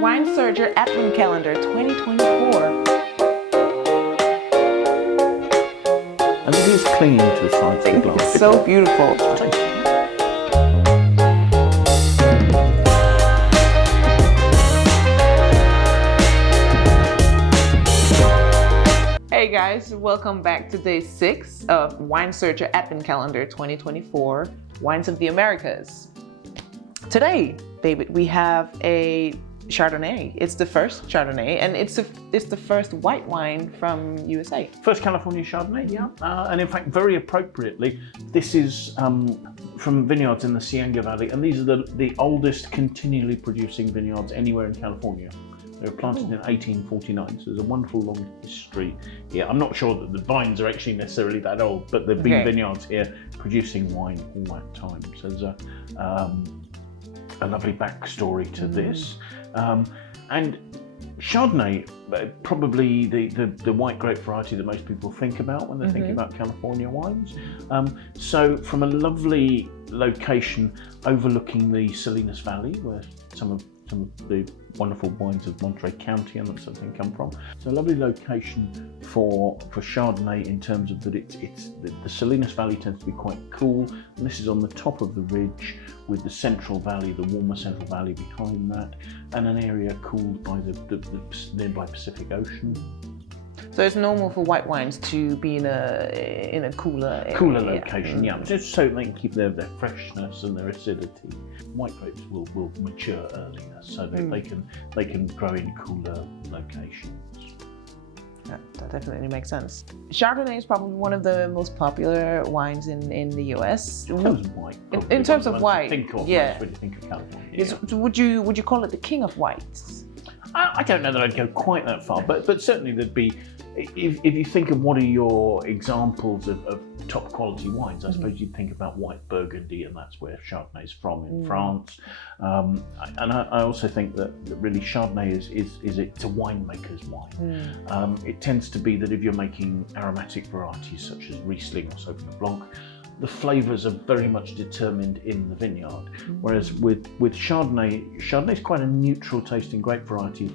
Wine Surger Advent Calendar 2024. And it is clinging to the sides of the glass. It's so beautiful. Hey guys, welcome back to day 6 of Wine Surger Advent Calendar 2024, Wines of the Americas. Today, David, we have a Chardonnay. It's the first Chardonnay, and it's the first white wine from USA. First California Chardonnay, yeah. And in fact, very appropriately, this is from vineyards in the Cienega Valley, and these are the oldest continually producing vineyards anywhere in California. They were planted in 1849, so there's a wonderful long history here. I'm not sure that the vines are actually necessarily that old, but there've been vineyards here producing wine all that time. So there's a lovely backstory to this. And Chardonnay, probably the white grape variety that most people think about when they're thinking about California wines. So from a lovely location overlooking the Salinas Valley, where some of the wonderful wines of Monterey County and that sort of thing come from. So a lovely location for Chardonnay in terms of that the Salinas Valley tends to be quite cool, and this is on the top of the ridge with the Central Valley, the warmer Central Valley behind that, and an area cooled by the nearby Pacific Ocean. So it's normal for white wines to be in a cooler location, yeah. Just so they can keep their freshness and their acidity. White grapes will mature earlier, so that they can grow in cooler locations. Yeah, that definitely makes sense. Chardonnay is probably one of the most popular wines in the US. In terms of white, in terms of white, when you think of California. Would you call it the king of whites? I don't know that I'd go quite that far, but certainly there'd be, if you think of what are your examples of top quality wines, I suppose you'd think about white Burgundy, and that's where Chardonnay is from in France. And I also think that really Chardonnay it's a winemaker's wine. It tends to be that if you're making aromatic varieties such as Riesling or Sauvignon Blanc, the flavours are very much determined in the vineyard. Whereas with Chardonnay is quite a neutral tasting grape variety,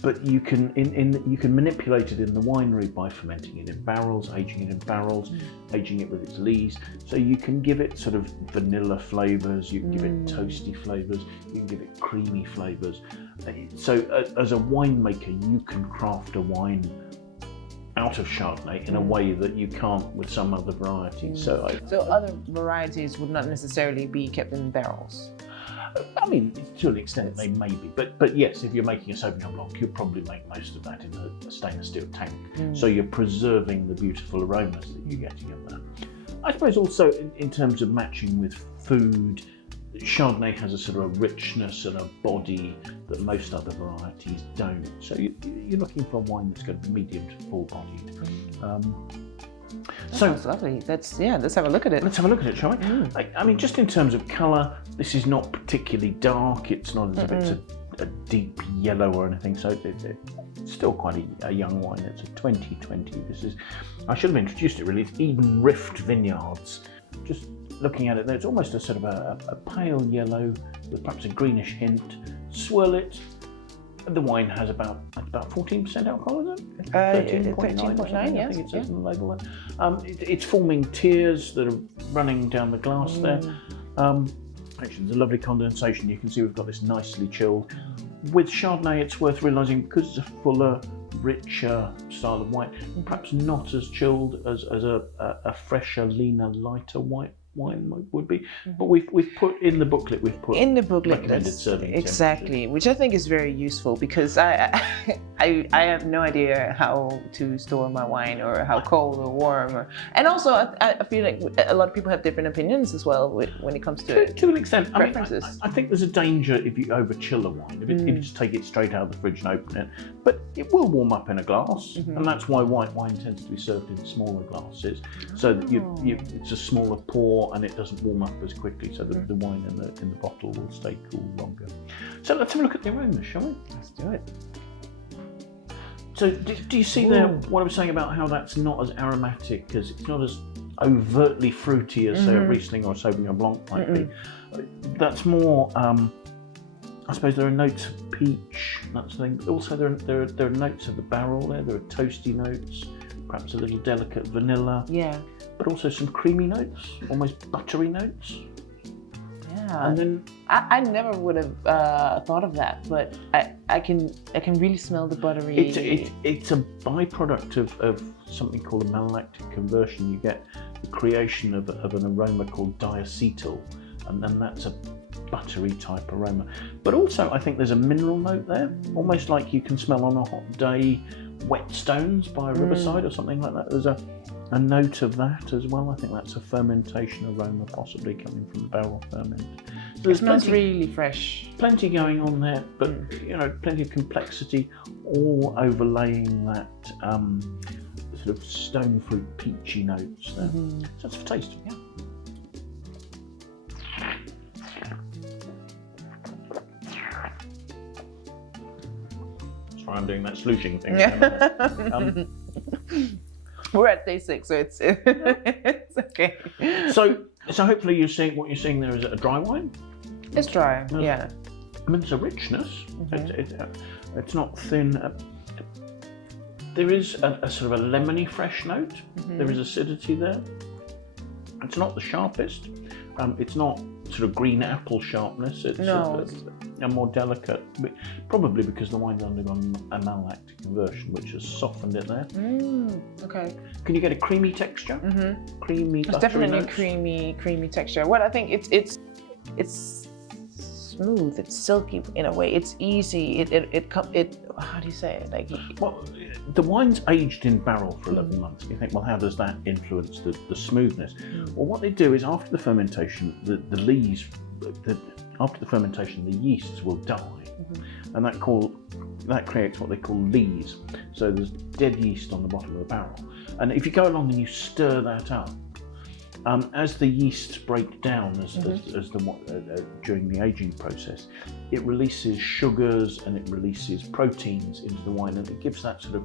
but you can manipulate it in the winery by fermenting it in barrels, aging it in barrels, aging it with its lees. So you can give it sort of vanilla flavours, you can give it toasty flavours, you can give it creamy flavours. So as a winemaker, you can craft a wine out of Chardonnay in a way that you can't with some other varieties. So other varieties would not necessarily be kept in barrels. I mean, to an extent they may be, but yes, if you're making a Sauvignon Blanc, you'll probably make most of that in a stainless steel tank. So you're preserving the beautiful aromas that you're getting in there. I suppose also in terms of matching with food, Chardonnay has a sort of a richness and a body that most other varieties don't. So you're looking for a wine that's going to be medium to full-bodied. That sounds lovely. Let's have a look at it. Let's have a look at it, shall we? I mean, just in terms of colour, this is not particularly dark. It's not as if it's a deep yellow or anything. So it's still quite a young wine. It's a 2020. I should have introduced it really. It's Eden Rift Vineyards. Just looking at it there, it's almost a sort of a pale yellow with perhaps a greenish hint. Swirl it. The wine has about 14% alcohol, is it? 13.9, yes. I think it says on the label there. It's forming tears that are running down the glass there. Actually, there's a lovely condensation. You can see we've got this nicely chilled. With Chardonnay, it's worth realising, because it's a fuller, richer style of wine, perhaps not as chilled as a fresher, leaner, lighter white wine would be, but we've put in the booklet recommended serving exactly, which I think is very useful, because I have no idea how to store my wine, or how cold or warm, and also I feel like a lot of people have different opinions as well when it comes to an extent. preferences. I think there's a danger if you over chill a wine, if you just take it straight out of the fridge and open it, but it will warm up in a glass, and that's why white wine tends to be served in smaller glasses, so that it's a smaller pour and it doesn't warm up as quickly, so that the wine in the bottle will stay cool longer. So let's have a look at the aromas, shall we? Let's do it. So do you see there what I was saying about how that's not as aromatic, because it's not as overtly fruity as say a Riesling or a Sauvignon Blanc might be. That's more I suppose there are notes of peach, that sort of thing. But also there are notes of the barrel there. There are toasty notes, perhaps a little delicate vanilla. Yeah. But also some creamy notes, almost buttery notes. Yeah. And then I never would have thought of that, but I can really smell the buttery. it's a byproduct of something called a malolactic conversion. You get the creation of an aroma called diacetyl, and then that's a buttery type aroma. But also I think there's a mineral note there, almost like you can smell on a hot day wet stones by a riverside or something like that. There's a note of that as well. I think that's a fermentation aroma possibly coming from the barrel ferment. So it smells really fresh. Plenty going on there, but plenty of complexity, all overlaying that sort of stone fruit peachy notes there. So that's for taste. Yeah. Sorry, I'm doing that slooshing thing. Yeah. We're at day 6, so it's okay. So hopefully what you're seeing there is a dry wine. It's dry, yeah. I mean, there's a richness. It's not thin. There is a sort of a lemony fresh note. There is acidity there. It's not the sharpest. It's not sort of green apple sharpness. It's a more delicate, probably because the wine's undergone a malolactic conversion, which has softened it there. Okay. Can you get a creamy texture? Creamy, it's buttery definitely notes? a creamy texture. Well, I think it's smooth. It's silky in a way. It's easy. It how do you say it? Like, well, the wine's aged in barrel for 11 months. You think, well, how does that influence the smoothness? Well, what they do is after the fermentation, after the fermentation, the yeasts will die, and that creates what they call lees. So there's dead yeast on the bottom of the barrel, and if you go along and you stir that up, as the yeasts break down during the aging process, it releases sugars and it releases proteins into the wine, and it gives that sort of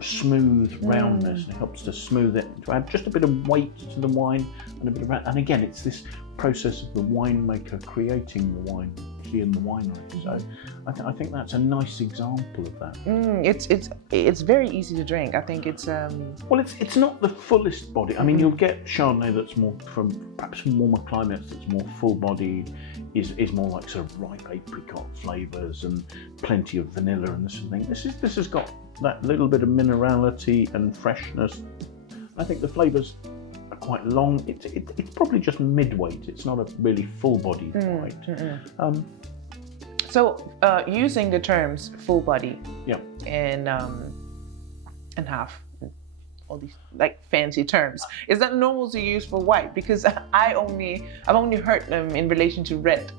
smooth roundness, and it helps to smooth it, to add just a bit of weight to the wine and a bit of. And again, it's this process of the winemaker creating the wine in the winery. So I think that's a nice example of that. It's very easy to drink. I think it's well, it's not the fullest body. I mean, you'll get Chardonnay that's more from perhaps warmer climates, that's more full bodied, is more like sort of ripe apricot flavours and plenty of vanilla and this sort of thing. This has got that little bit of minerality and freshness. I think the flavours are quite long. It's probably just mid-weight. It's not a really full-bodied white. So using the terms full body, and half, all these like fancy terms, is that normal to use for white? Because I've only heard them in relation to red.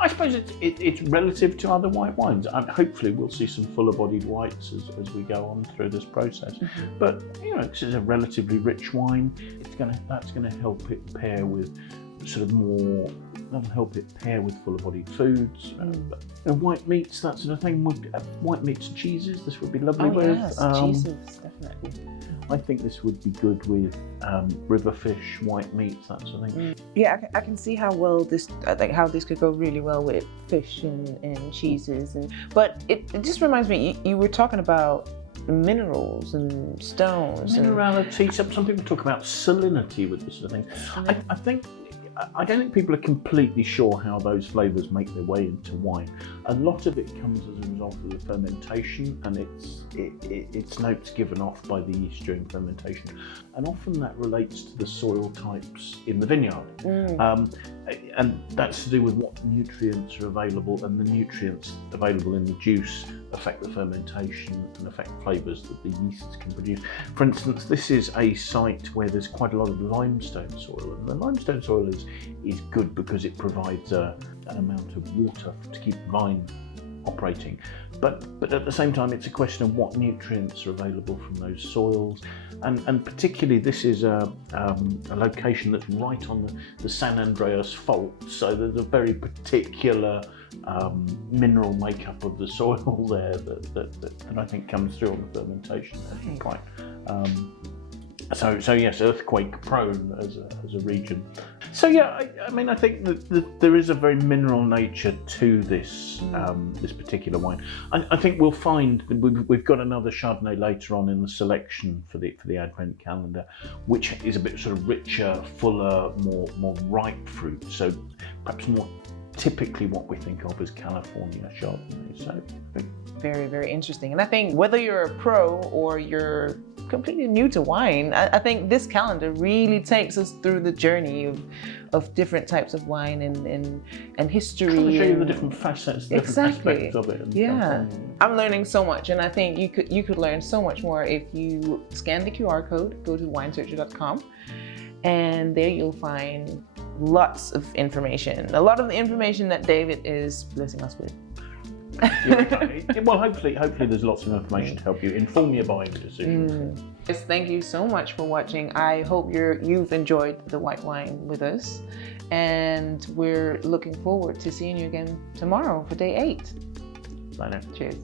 I suppose it's relative to other white wines. Hopefully we'll see some fuller bodied whites as we go on through this process. But this is a relatively rich wine. That's going to help it pair with sort of more. That'll help it pair with fuller bodied foods. White meats, that sort of thing. White meats and cheeses. This would be lovely with. Yes, cheeses, definitely. I think this would be good with river fish, white meats, that sort of thing. Yeah, I can see how this could go really well with fish and cheeses. But it just reminds me, you were talking about minerals and stones. Minerality. Some people talk about salinity with this sort of thing. I don't think people are completely sure how those flavours make their way into wine. A lot of it comes as a result of the fermentation, and its notes given off by the yeast during fermentation. And often that relates to the soil types in the vineyard. And that's to do with what nutrients are available, and the nutrients available in the juice affect the fermentation and affect flavours that the yeasts can produce. For instance, this is a site where there's quite a lot of limestone soil, and the limestone soil is good because it provides an amount of water to keep the vine operating. But at the same time, it's a question of what nutrients are available from those soils, and particularly this is a location that's right on the San Andreas fault, so there's a very particular mineral makeup of the soil there that I think comes through on the fermentation. So yes, earthquake prone as a region. So yeah, I mean, I think that there is a very mineral nature to this this particular wine. I think we'll find that we've got another Chardonnay later on in the selection for the Advent calendar, which is a bit sort of richer, fuller, more ripe fruit. So perhaps more typically what we think of as California Chardonnay. So very, very interesting. And I think whether you're a pro or you're completely new to wine, I think this calendar really takes us through the journey of different types of wine and history. Trying to show you the different facets, the different aspects of it. Yeah, I'm learning so much, and I think you could learn so much more if you scan the QR code, go to winesearcher.com, and there you'll find lots of information. A lot of the information that David is blessing us with. Well, hopefully there's lots of information to help you inform your buying decisions. Yes, thank you so much for watching. I hope you've enjoyed the white wine with us, and we're looking forward to seeing you again tomorrow for day 8. Bye now. Cheers.